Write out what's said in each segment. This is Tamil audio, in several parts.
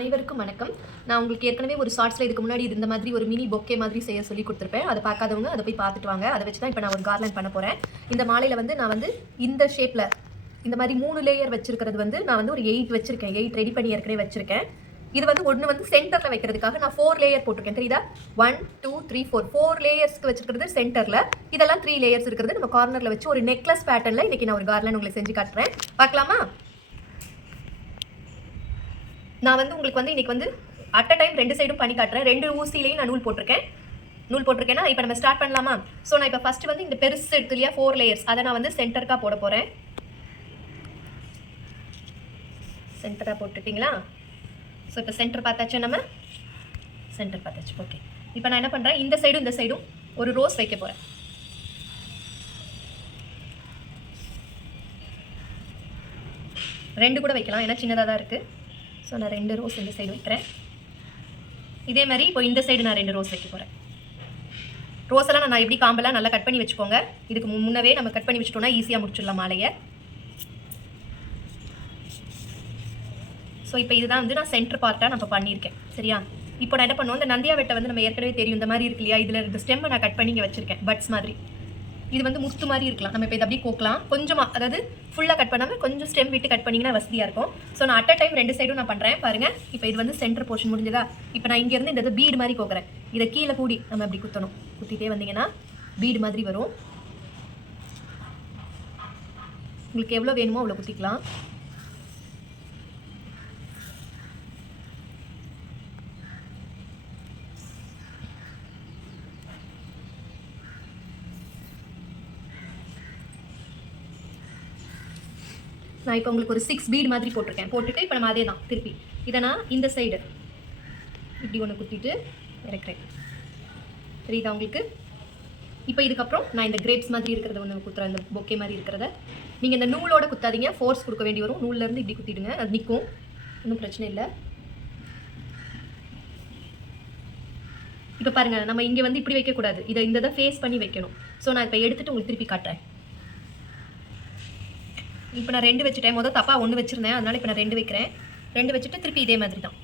அனைவருக்கும் வணக்கம். நான் உங்களுக்கு ஏற்கனவே ஒரு ஷார்ட்ஸ்ல இதுக்கு முன்னாடி இந்த மாதிரி ஒரு மினி பொக்கே மாதிரி செய்ய சொல்லி கொடுத்துருப்பேன். அதை பார்க்காதவங்க அதை போய் பார்த்துட்டு வாங்க. அதை வச்சு தான் இப்போ நான் ஒரு கார்லண்ட் பண்ண போகிறேன். இந்த மாலையில் வந்து நான் வந்து இந்த ஷேப்பில் இந்த மாதிரி 3 லேயர் வச்சிருக்கிறது வந்து நான் வந்து ஒரு 8 வச்சிருக்கேன். 8 ரெடி பண்ணி ஏற்கனவே வச்சிருக்கேன். இது வந்து ஒன்று வந்து சென்டரில் வைக்கிறதுக்காக நான் 4 லேயர் போட்டிருக்கேன். தெரியுதா? 1 2 3 4 லேயர்ஸ்க்கு வச்சிருக்கிறது சென்டரில். இதெல்லாம் 3 லேயர்ஸ் இருக்கிறது நம்ம கார்னரில் வச்சு ஒரு நெக்லஸ் பேட்டர்னில் இன்றைக்கி நான் ஒரு கார்லண்ட் உங்களுக்கு செஞ்சு காட்டுறேன். பார்க்கலாமா? நான் வந்து உங்களுக்கு வந்து இன்றைக்கி வந்து அட் அ டைம் 2 சைடும் பண்ணி காட்டுறேன். 2 ஊசிலையும் நான் நூல் போட்டிருக்கேன்னா இப்போ நம்ம ஸ்டார்ட் பண்ணலாமா? ஸோ நான் இப்போ ஃபஸ்ட்டு வந்து இந்த பெருசு எடுத்து இல்லையா 4 லேயர்ஸ் அதை நான் வந்து சென்டருக்காக போட போகிறேன். சென்டராக போட்டுட்டிங்களா? ஸோ இப்போ சென்டர் பார்த்தாச்சு, நம்ம சென்டர் பார்த்தாச்சு. ஓகே, இப்போ நான் என்ன பண்ணுறேன், இந்த சைடும் ஒரு ரோஸ் வைக்க போகிறேன். ரெண்டு கூட வைக்கலாம், ஏன்னா சின்னதாக தான் இருக்குது. ஸோ நான் 2 ரோஸ் இந்த சைடு வைக்கிறேன். இதே மாதிரி இப்போ இந்த சைடு நான் 2 ரோஸ் வைக்க போகிறேன். ரோஸெல்லாம் நான் எப்படி காம்பெல்லாம் நல்லா கட் பண்ணி வச்சுக்கோங்க. இதுக்கு முன்னவே நம்ம கட் பண்ணி வச்சுட்டோம்னா ஈஸியாக முடிச்சிடலாம் மாலையை. ஸோ இப்போ இதுதான் வந்து நான் சென்டர் பார்ட்டாக நான் இப்போ பண்ணியிருக்கேன். சரியா? இப்போ நான் என்ன பண்ணுவோம், இந்த நந்தியா வெட்டை வந்து நம்ம ஏற்கனவே தெரியும் இந்த மாதிரி இருக்கு இல்லையா, இதில் இந்த ஸ்டெம்மை நான் கட் பண்ணி இங்கே வச்சுருக்கேன். பட்ஸ் மாதிரி இது வந்து முத்து மாதிரி இருக்கலாம். நம்ம இப்போ இதை அப்படியே கோக்கலாம். கொஞ்சமாக, அதாவது ஃபுல்லாக கட் பண்ணாமல் கொஞ்சம் ஸ்டெம் விட்டு கட் பண்ணிங்கன்னா வசதியாக இருக்கும். ஸோ நான் அட் அ டைம் 2 சைடும் நான் பண்ணுறேன் பாருங்கள். இப்போ இது வந்து சென்டர் போர்ஷன் முடிஞ்சதா? இப்போ நான் இங்கேருந்து இந்த பீடு மாதிரி கோக்குறேன். இதை கீழே கூடி நம்ம அப்படி குத்தணும். குத்திட்டே வந்தீங்கன்னா பீடு மாதிரி வரும். உங்களுக்கு எவ்வளோ வேணுமோ அவ்வளோ குத்திக்கலாம். நான் இப்போ உங்களுக்கு ஒரு 6 பீட் மாதிரி போட்டிருக்கேன். போட்டுட்டு இப்போ நம்ம அதே தான் திருப்பி இதை நான் இந்த சைடு இப்படி ஒன்று குத்திட்டு இறக்குறேன். தெரியுதா உங்களுக்கு? இப்போ இதுக்கப்புறம் நான் இந்த கிரேப்ஸ் மாதிரி இருக்கிறத ஒன்று குத்துறேன். இந்த பொக்கே மாதிரி இருக்கிறத நீங்கள் இந்த நூலோட குத்தாதீங்க, ஃபோர்ஸ் கொடுக்க வேண்டி வரும். நூல்லேருந்து இப்படி குத்திடுங்க, அது நிற்கும், ஒன்றும் பிரச்சனை இல்லை. இப்போ பாருங்கள், நம்ம இங்கே வந்து இப்படி வைக்கக்கூடாது, இதை இந்த ஃபேஸ் பண்ணி வைக்கணும். ஸோ நான் இப்போ எடுத்துகிட்டு உங்களுக்கு திருப்பி காட்டுறேன். இப்போ நான் 2 வச்சுட்டேன். முதல் தப்பாக 1 வச்சுருந்தேன், அதனால் இப்போ நான் 2 வைக்கிறேன். 2 வச்சுட்டு திருப்பி இதே மாதிரி தான்.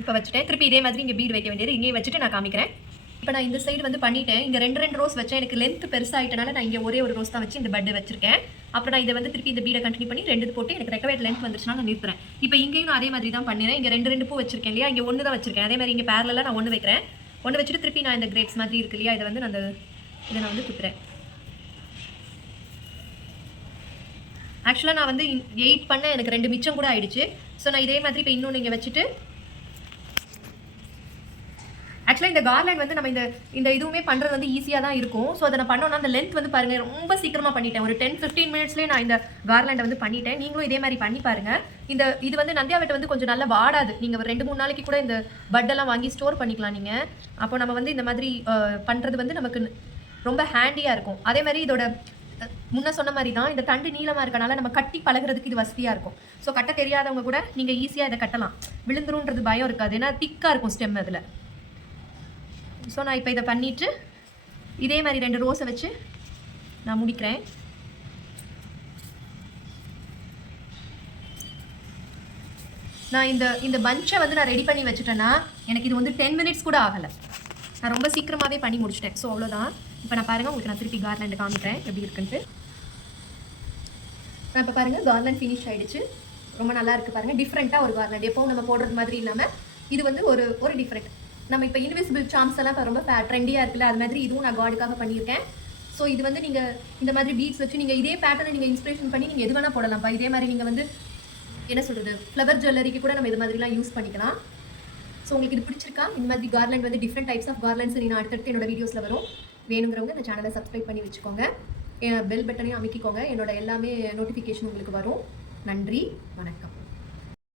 இப்போ வச்சுட்டேன். திருப்பி இதே மாதிரி இங்கே பீடு வைக்க வேண்டியது இங்கேயே வச்சுட்டு நான் காமிக்கிறேன். இப்போ நான் இந்த சைடு வந்து பண்ணிட்டேன். இங்கே 2 ரோஸ் வச்சேன். எனக்கு லென்த் பெருசாகிட்டனால நான் இங்கே ஒரே ஒரு ரோஸ் தான் வச்சு இந்த பட்டு வச்சிருக்கேன். அப்புறம் நான் இதை வந்து திருப்பி இந்த பீடை கண்டினியூ பண்ணி 2 போட்டு எனக்கு ரெக்கவேட் லென்த் வந்துச்சுன்னா நான் நிறுத்துறேன். இப்போ இங்கேயும் நான் அதே மாதிரி தான் பண்ணிடுறேன். இங்கே 2 பூ வச்சிருக்கேன் இல்லையா, இங்கே 1 தான் வச்சிருக்கேன். அதே மாதிரி இங்கே பேரலாக நான் 1 வைக்கிறேன். 1 வச்சுட்டு திருப்பி நான் இந்த கிரேப்ஸ் மாதிரி இருக்கு இல்லையா, இதை வந்து இதை நான் வந்து குத்துறேன். ஆக்சுவலாக நான் வந்து 8 பண்ண எனக்கு 2 மிச்சம் கூட ஆயிடுச்சு. ஸோ நான் இதே மாதிரி இப்போ இன்னொன்று இங்கே வச்சுட்டு, ஆக்சுவலாக இந்த கார்லண்ட் வந்து நம்ம இந்த இதுவுமே பண்ணுறது வந்து ஈஸியாக தான் இருக்கும். ஸோ அதை நான் பண்ணோன்னா அந்த லென்த் வந்து பாருங்கள், ரொம்ப சீக்கிரமாக பண்ணிட்டேன். ஒரு 10-15 மினிட்ஸ்லேயே நான் இந்த கார்லண்டை வந்து பண்ணிட்டேன். நீங்களும் இதே மாதிரி பண்ணி பாருங்கள். இது வந்து நந்தியா வெட்டை வந்து கொஞ்சம் நல்லா வாடாது. நீங்கள் ஒரு 2-3 நாளைக்கு கூட இந்த பட்டெல்லாம் வாங்கி ஸ்டோர் பண்ணிக்கலாம் நீங்கள். அப்போ நம்ம வந்து இந்த மாதிரி பண்ணுறது வந்து நமக்கு ரொம்ப ஹேண்டியாக இருக்கும். அதே மாதிரி இதோட முன்ன சொன்ன மாதிரி தான் இந்த தண்டு நீளமாக இருக்கனால நம்ம கட்டி பழகிறதுக்கு இது வசதியாக இருக்கும். ஸோ கட்ட தெரியாதவங்க கூட நீங்கள் ஈஸியாக இதை கட்டலாம். விழுந்துருன்றது பயம் இருக்காது, ஏன்னா திக்காக இருக்கும் ஸ்டெம் அதில். ஸோ நான் இப்போ இதை பண்ணிவிட்டு இதே மாதிரி 2 ரோஸை வச்சு நான் முடிக்கிறேன். நான் இந்த பஞ்சை வந்து நான் ரெடி பண்ணி வச்சுட்டேன்னா எனக்கு இது வந்து 10 மினிட்ஸ் கூட ஆகலை. நான் ரொம்ப சீக்கிரமாகவே பண்ணி முடிச்சிட்டேன். ஸோ அவ்வளோதான். இப்போ நான் பாருங்கள், உங்களுக்கு நான் திருப்பி கார்லண்ட் காமிக்கிறேன் எப்படி இருக்குன்ட்டு. நான் இப்போ பாருங்கள் கார்லண்ட் ஃபினிஷ் ஆகிடுச்சு. ரொம்ப நல்லா இருக்குது பாருங்கள். டிஃப்ரெண்ட்டாக ஒரு கார்லண்ட், எப்போவும் நம்ம போடுறது மாதிரி இல்லாமல் இது வந்து ஒரு டிஃப்ரெண்ட். நம்ம இப்போ இன்விசிபிள் சார்ம்ஸ் எல்லாம் இப்போ ரொம்ப ட்ரெண்டியாக இருக்குல்ல, அது மாதிரி இதுவும் நான் கார்டுக்காக பண்ணியிருக்கேன். ஸோ இது வந்து நீங்கள் இந்த மாதிரி பீட்ஸ் வச்சு நீங்கள் இதே பேட்டர்னை நீங்கள் இன்ஸ்பிரேஷன் பண்ணி நீங்கள் எது வேணால் போடலாம்ப்பா. இதே மாதிரி நீங்கள் வந்து என்ன சொல்கிறது, ஃப்ளவர் ஜுவல்லரிக்கு கூட நம்ம இது மாதிரிலாம் யூஸ் பண்ணிக்கலாம். ஸோ உங்களுக்கு இது பிடிச்சிருக்கா? இந்த மாதிரி கார்லண்ட் வந்து டிஃப்ரெண்ட் டைப்ஸ் ஆஃப் கார்லண்ட்ஸ் நான் அடுத்தடுத்து என்னோட வீடியோஸில் வரும். வேணுங்கிறவங்க இந்த சேனலை சப்ஸ்கிரைப் பண்ணி வச்சுக்கோங்க. பெல் பட்டனையும் அமைக்கிக்கோங்க. என்னோட எல்லாமே நோட்டிஃபிகேஷன் உங்களுக்கு வரும். நன்றி, வணக்கம்.